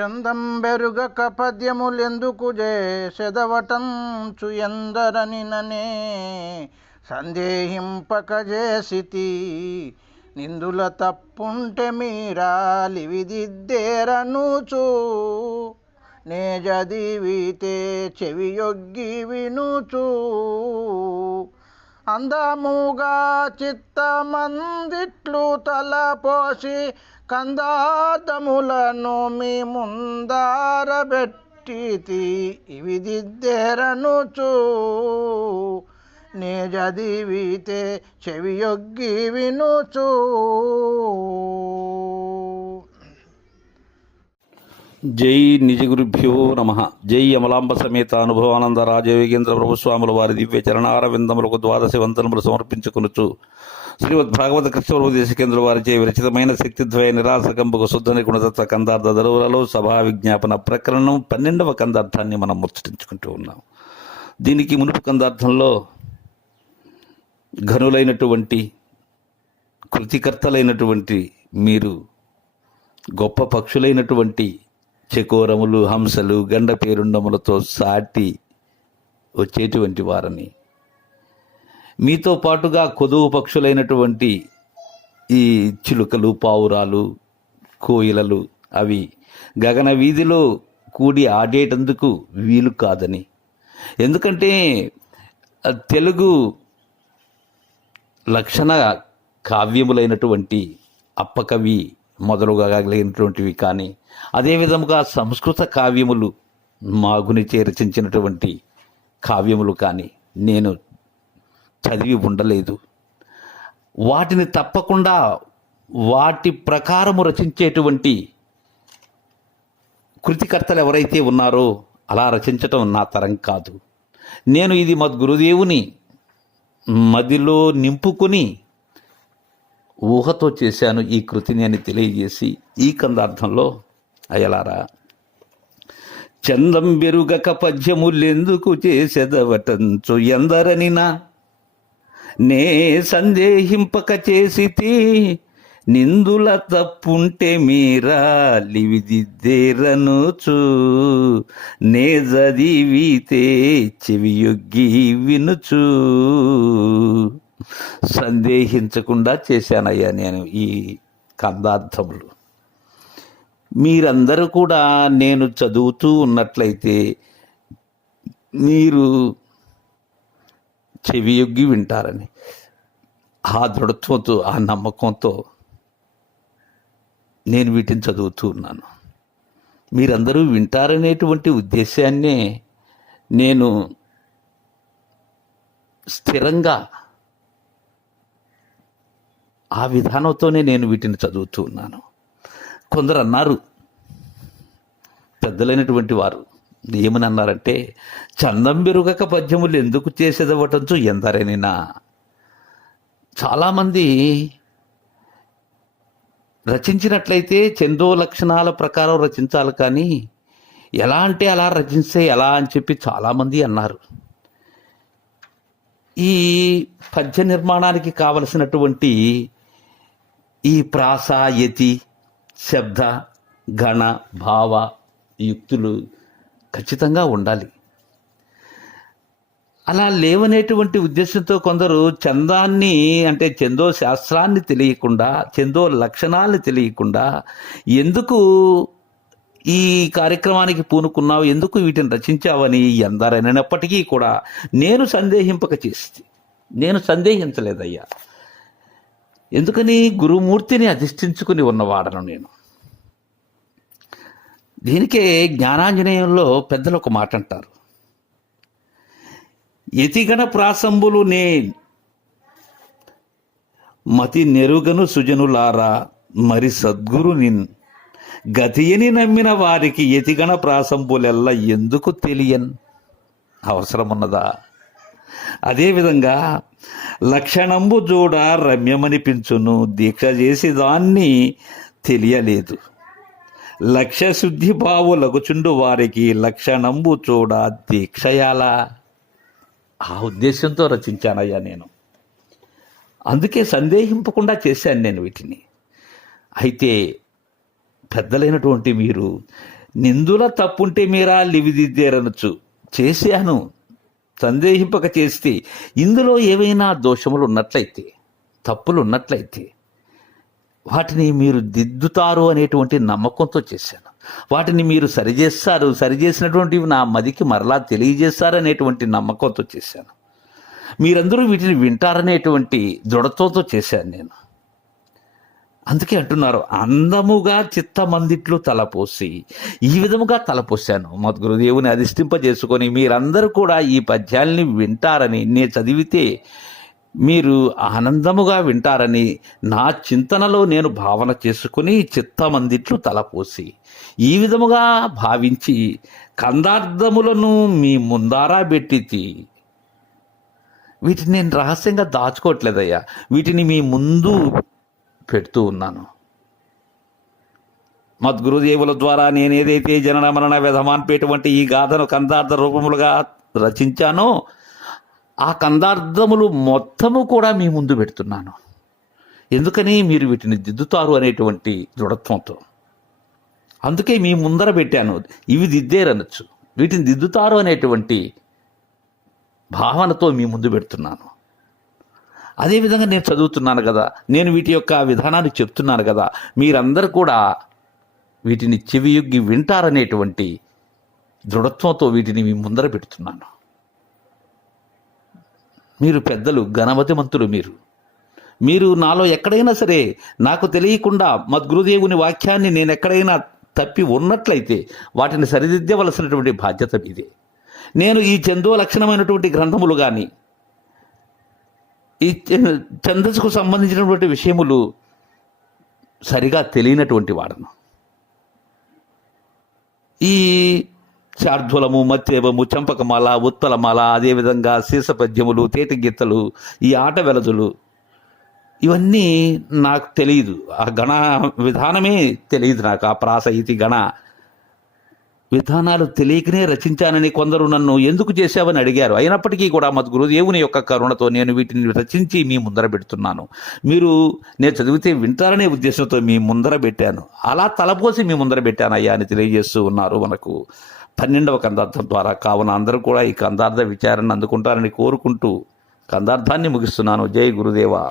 చందం బెరుగక పద్యములెందుకు చేసెదవటంచు ఎందరని ననే సందేహింపక చేసితి నిందుల తప్పుంటే మీరాలి మీరాలివిదిద్దేరనుచు. నే చదివితే చెవియొగ్గి వినుచు అందముగా చిత్తమందిట్లు తలపోసి కందాతములను మీ ముందారబెట్టితి ఇవి దిద్దెరనుచు నే చదివితే చెవియొగ్గి వినుచూ. జై నిజ గురుభ్యో నమ. జై అమలాంబ సమేత అనుభవానంద రాజయోగేంద్ర ప్రభుస్వాముల వారి దివ్య చరణార విందములకు ద్వాదశ వందనములు సమర్పించుకునుచు. శ్రీమద్ భాగవత కృష్ణ కేంద్ర వారిచే విరచితమైన శక్తిద్వయ నిరాశకంపకు శుద్ధ నిగుణతత్వ కందార్థ దరువులలో సభా విజ్ఞాపన ప్రకరణం పన్నెండవ కందార్థాన్ని మనం ముచ్చటించుకుంటూ ఉన్నాం. దీనికి మునుపు కందార్థంలో ఘనులైనటువంటి కృతికర్తలైనటువంటి మీరు గొప్ప పక్షులైనటువంటి చకోరములు హంసలు గండ పేరుండములతో సాటి వచ్చేటువంటి వారని. మీతో పాటుగా కొదువు పక్షులైనటువంటి ఈ చిలుకలు పావురాలు కోయిలలు అవి గగన వీధిలో కూడి ఆడేటందుకు వీలు కాదని. ఎందుకంటే తెలుగు లక్షణ కావ్యములైనటువంటి అప్పకవి మొదలుగాగలిగినటువంటివి కానీ అదే విధముగా సంస్కృత కావ్యములు మాగునిచే రచించినటువంటి కావ్యములు కానీ నేను చదివి ఉండలేదు. వాటిని తప్పకుండా వాటి ప్రకారము రచించేటువంటి కృతికర్తలు ఎవరైతే ఉన్నారో అలా రచించటం నా తరం కాదు. నేను ఇది మా గురుదేవుని మదిలో నింపుకొని ఊహతో చేశాను ఈ కృతిని అని తెలియజేసి ఈ కందార్థంలో అయలారా చందం బెరుగక పద్యములెందుకు చేసెదవటంచు ఎందరని నా నే సందేహింపక చేసితి నిందుల తప్పుంటే మీరా లివిదిద్దేరనుచు. నే చదివితే చెవియొగ్గి వినుచు. సందేహించకుండా చేశానయ్యా నేను ఈ కందార్థములు. మీరందరూ కూడా నేను చదువుతూ ఉన్నట్లయితే మీరు చెవియొగ్గి వింటారని ఆ దృఢత్వంతో ఆ నమ్మకంతో నేను వీటిని చదువుతూ ఉన్నాను. మీరందరూ వింటారనేటువంటి ఉద్దేశాన్నే నేను స్థిరంగా ఆ విధానంతోనే నేను వీటిని చదువుతూ ఉన్నాను. కొందరు అన్నారు పెద్దలైనటువంటి వారు ఏమని అన్నారంటే చందం పెరుగక పద్యములు ఎందుకు చేసేదవటంచు ఎందరనినా చాలామంది రచించినట్లయితే చందో లక్షణాల ప్రకారం రచించాలి కానీ ఎలా అంటే అలా రచిస్తే ఎలా అని చెప్పి చాలామంది అన్నారు. ఈ పద్య నిర్మాణానికి కావలసినటువంటి ఈ ప్రాసాయతి శబ్ద గణ భావ యుక్తులు ఖచ్చితంగా ఉండాలి. అలా లేవనేటువంటి ఉద్దేశంతో కొందరు చందాన్ని అంటే చందో శాస్త్రాన్ని తెలియకుండా చందో లక్షణాలను తెలియకుండా ఎందుకు ఈ కార్యక్రమానికి పూనుకున్నావు ఎందుకు వీటిని రచించావని ఎందరైనప్పటికీ కూడా నేను సందేహింపక చేసి నేను సందేహించలేదయ్యా. ఎందుకని గురుమూర్తిని అధిష్ఠించుకుని ఉన్నవాడను నేను? దీనికే జ్ఞానాంజనేయంలో పెద్దలు ఒక మాట అంటారు యతిగణ ప్రాసంబులు నే మతి నెరుగను సుజనులారా మరి సద్గురు నిన్. గతియని నమ్మిన వారికి యతిగణ ప్రాసంబులెల్ల ఎందుకు తెలియన్? అవసరమున్నదా? అదేవిధంగా లక్షణంబు జోడ రమ్యమనిపించును దీక్ష చేసి దాన్ని తెలియలేదు. లక్ష్య శుద్ధి భావులగుచుండు వారికి లక్షణంబు చూడ దీక్షయాలా. ఆ ఉద్దేశంతో రచించానయ్యా నేను. అందుకే సందేహింపకుండా చేశాను నేను వీటిని. అయితే పెద్దలైనటువంటి మీరు నిందుల తప్పుంటే మీరా లివిదిద్దేరనొచ్చు చేశాను. సందేహింపక చేస్తే ఇందులో ఏవైనా దోషములు ఉన్నట్లయితే తప్పులు ఉన్నట్లయితే వాటిని మీరు దిద్దుతారు అనేటువంటి నమ్మకంతో చేశాను. వాటిని మీరు సరిచేస్తారు సరిచేసినటువంటివి నా మదికి మరలా తెలియజేస్తారనేటువంటి నమ్మకంతో చేశాను. మీరందరూ వీటిని వింటారనేటువంటి దృఢత్వంతో చేశాను నేను. అందుకే అంటున్నారు అందముగా చిత్తమందిట్లు తలపోసి ఈ విధముగా తలపోసాను మా గురుదేవుని అధిష్టింపజేసుకొని మీరందరూ కూడా ఈ పద్యాల్ని వింటారని నేను చదివితే మీరు ఆనందముగా వింటారని నా చింతనలో నేను భావన చేసుకుని చిత్తమందిట్లు తలపోసి ఈ విధముగా భావించి కందార్థములను మీ ముందారా పెట్టితి వీటిని నేను రహస్యంగా దాచుకోవట్లేదయ్యా. వీటిని మీ ముందు పెడుతూ ఉన్నాను. మద్గురుదేవుల ద్వారా నేనేదైతే జనన మరణ వ్యధమాన్పేటువంటి ఈ గాథను కందార్థ రూపములుగా రచించానో ఆ కందార్థములు మొత్తము కూడా మీ ముందు పెడుతున్నాను. ఎందుకని మీరు వీటిని దిద్దుతారు అనేటువంటి దృఢత్వంతో. అందుకే మీ ముందర పెట్టాను. ఇవి దిద్దేరనొచ్చు. వీటిని దిద్దుతారు అనేటువంటి భావనతో మీ ముందు పెడుతున్నాను. అదేవిధంగా నేను చదువుతున్నాను కదా నేను వీటి యొక్క విధానాన్ని చెప్తున్నాను కదా మీరందరూ కూడా వీటిని చెవియొగ్గి వింటారనేటువంటి దృఢత్వంతో వీటిని మీ ముందర పెడుతున్నాను. మీరు పెద్దలు ఘనవతిమంతులు మీరు. మీరు నాలో ఎక్కడైనా సరే నాకు తెలియకుండా మద్గురుదేవుని వాక్యాన్ని నేను ఎక్కడైనా తప్పి ఉన్నట్లయితే వాటిని సరిదిద్దవలసినటువంటి బాధ్యత మీదే. నేను ఈ చందో లక్షణమైనటువంటి గ్రంథములు కానీ ఈ ఛందస్సుకు సంబంధించినటువంటి విషయములు సరిగా తెలియనటువంటి వాడను. ఈ శార్ధులము మత్యేవము చంపకమాల ఉత్తలమాల అదేవిధంగా శీసపద్యములు తేటగీతలు ఈ ఆట వెలదులు ఇవన్నీ నాకు తెలియదు. ఆ గణ విధానమే తెలియదు నాకు ఆ ప్రాస ఇతి గణ. విధానాలు తెలియకనే రచించానని కొందరు నన్ను ఎందుకు చేశావని అడిగారు. అయినప్పటికీ కూడా మా గురుదేవుని యొక్క కరుణతో నేను వీటిని రచించి మీ ముందర పెడుతున్నాను. మీరు నేను చదివితే వింటారనే ఉద్దేశంతో మీ ముందర పెట్టాను. అలా తలపోసి మీ ముందర పెట్టాను అయ్యా అని తెలియజేస్తూ ఉన్నారు మనకు. పన్నెండవ కందార్థం ద్వారా కావున అందరూ కూడా ఈ కందార్థ విచారణ అందుకుంటారని కోరుకుంటూ కందార్థాన్ని ముగిస్తున్నాను. జై గురుదేవా.